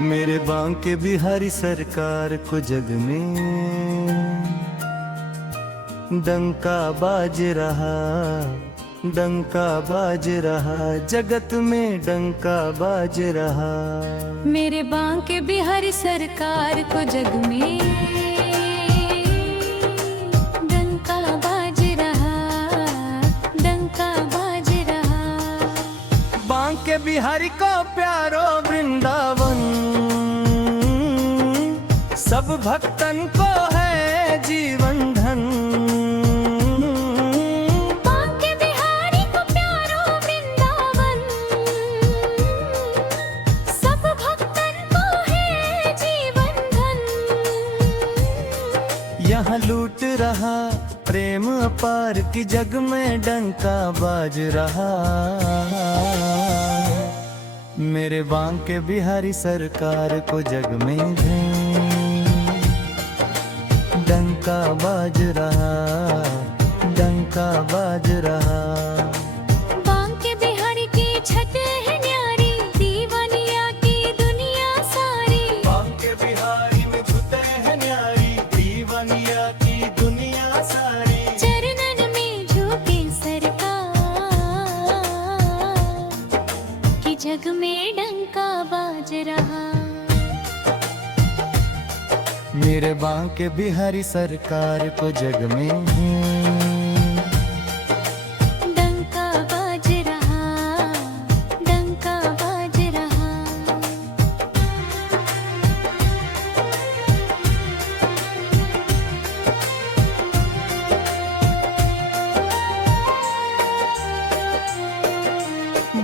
मेरे बांके बिहारी सरकार को जग में डंका बाज रहा, डंका बाज रहा, जगत में डंका बाज रहा। मेरे बांके बिहारी सरकार को जग में डंका बाज रहा, डंका बाज रहा। बांके बिहारी को प्यारो वृंदावन, सब भक्तन को है जीवन धन। बांके बिहारी को प्यारो वृंदावन, सब भक्तन को है जीवन धन। यहाँ लूट रहा प्रेम अपार की जग में डंका बाज रहा। मेरे बांके बिहारी सरकार को जग में डंका बाज रहा, डंका बाज रहा। बांके बिहारी की छठ है न्यारी, दीवानिया की दुनिया सारी। बांके बिहारी में छुटे है न्यारी, दीवानिया की दुनिया सारी। चरणन में झुके सरकार कि जग में डंका बाज रहा। मेरे बांके बिहारी सरकार को जग में डंका बाज रहा, डंका बाज रहा।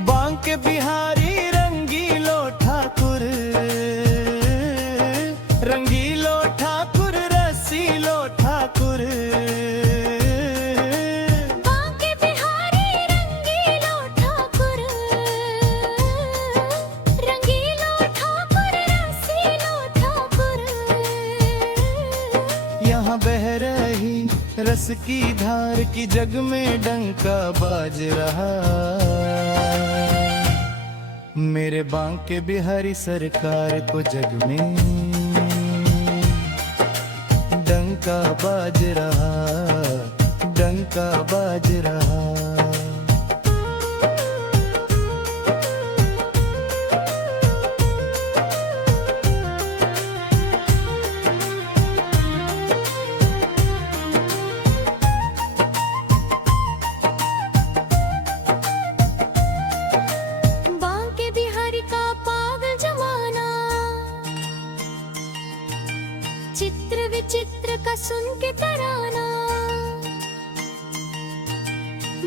बांके बिहारी रंगीलो ठाकुर, रंगीलो ठाकुर, रसीलो ठाकुर। बांके बिहारी रंगीलो ठाकुर, रंगीलो ठाकुर, रसीलो ठाकुर। यहाँ बह रही रस की धार की जग में डंका बाज रहा। मेरे बांके बिहारी सरकार को जग में डंका बाज रहा, डंका बाज रहा। बांके बिहारी का पागल जमाना, चित्र विचित्र का सुन के तराना।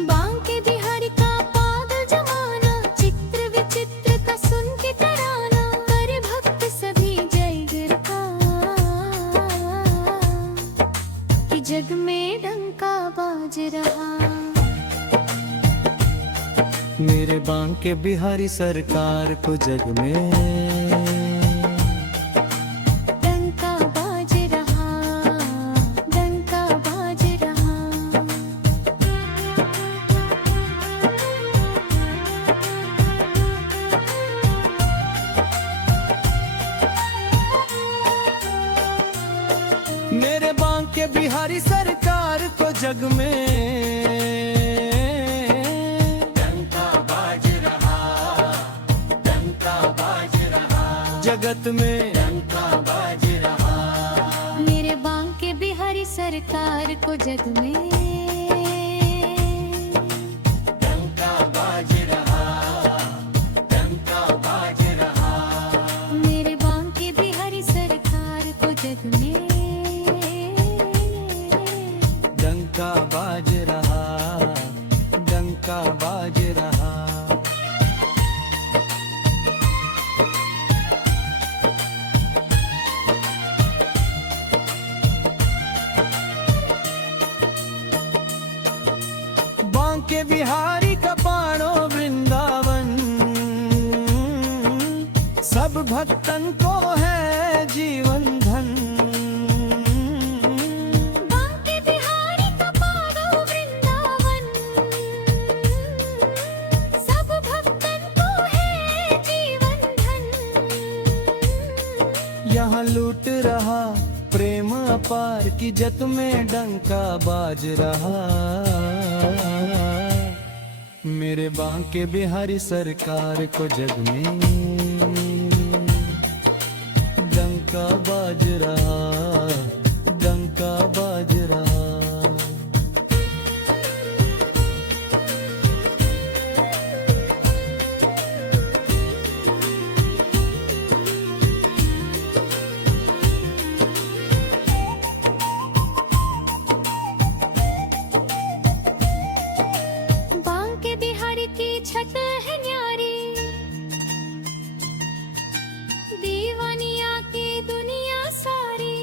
बांके बिहारी का पागल जमाना, चित्र विचित्र का सुन के तराना। करे भक्त सभी जय गिरकार कि जग में डंका बाज रहा। मेरे बांके बिहारी सरकार को जग में डंका बाज रहा, डंका बाज रहा। मेरे बांके बिहारी सरकार को जग में डंका बाज रहा, डंका बाज रहा, जगत में डंका बाज रहा। मेरे बांके बिहारी सरकार को जग में डंका बाज रहा, डंका बाज रहा। मेरे बांके बिहारी सरकार को जग में डंका बाज रहा, डंका बाज रहा। बांके बिहारी का पाणो वृंदावन, सब भक्तन को है जीवन धन। बांके बिहारी का पारो वृंदावन, सब भक्तन को है जीवन धन। अपार की जग में डंका बाज रहा। मेरे बांके बिहारी सरकार को जग में डंका बाज रहा, डंका बाज रहा। बांके बिहारी की छट है न्यारी, दीवानिया की दुनिया सारी।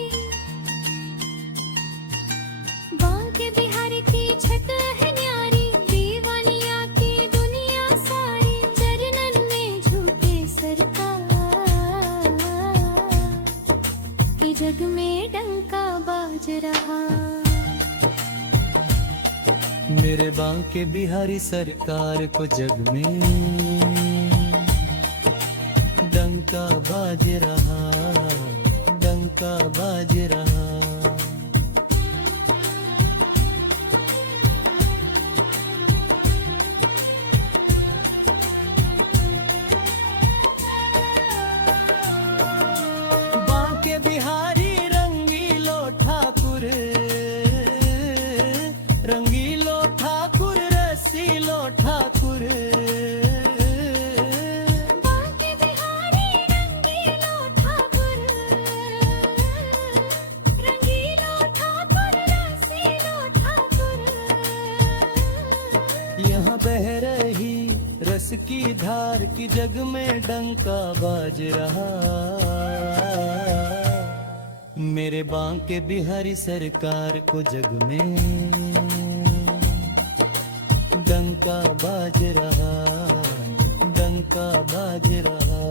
बांके बिहारी की छट है न्यारी, दीवानिया की दुनिया सारी। चरणन में झूठे सरकार के जग में डंका बाज रहा। मेरे बांके बिहारी सरकार को जग में डंका बाज रहा, डंका बाज रहा। बांके बिहारी रंगीलो ठाकुर, रंगीलो ठाकुर, रसीलो ठाकुर। बांके बिहारी रंगीलो ठाकुर, रंगीलो ठाकुर, रसीलो ठाकुर। यहाँ बह रही रस की धार की जग में डंका बाज रहा। मेरे बांके बिहारी सरकार को जग में डंका बाज रहा, डंका बाज रहा।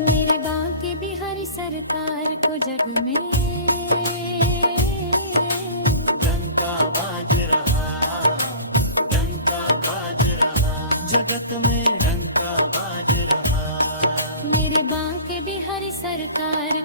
मेरे बांके बिहारी सरकार को जग में डंका बाज रहा, डंका बाज रहा। जगत में डंका बाज रहा। मेरे बांके बिहारी सरकार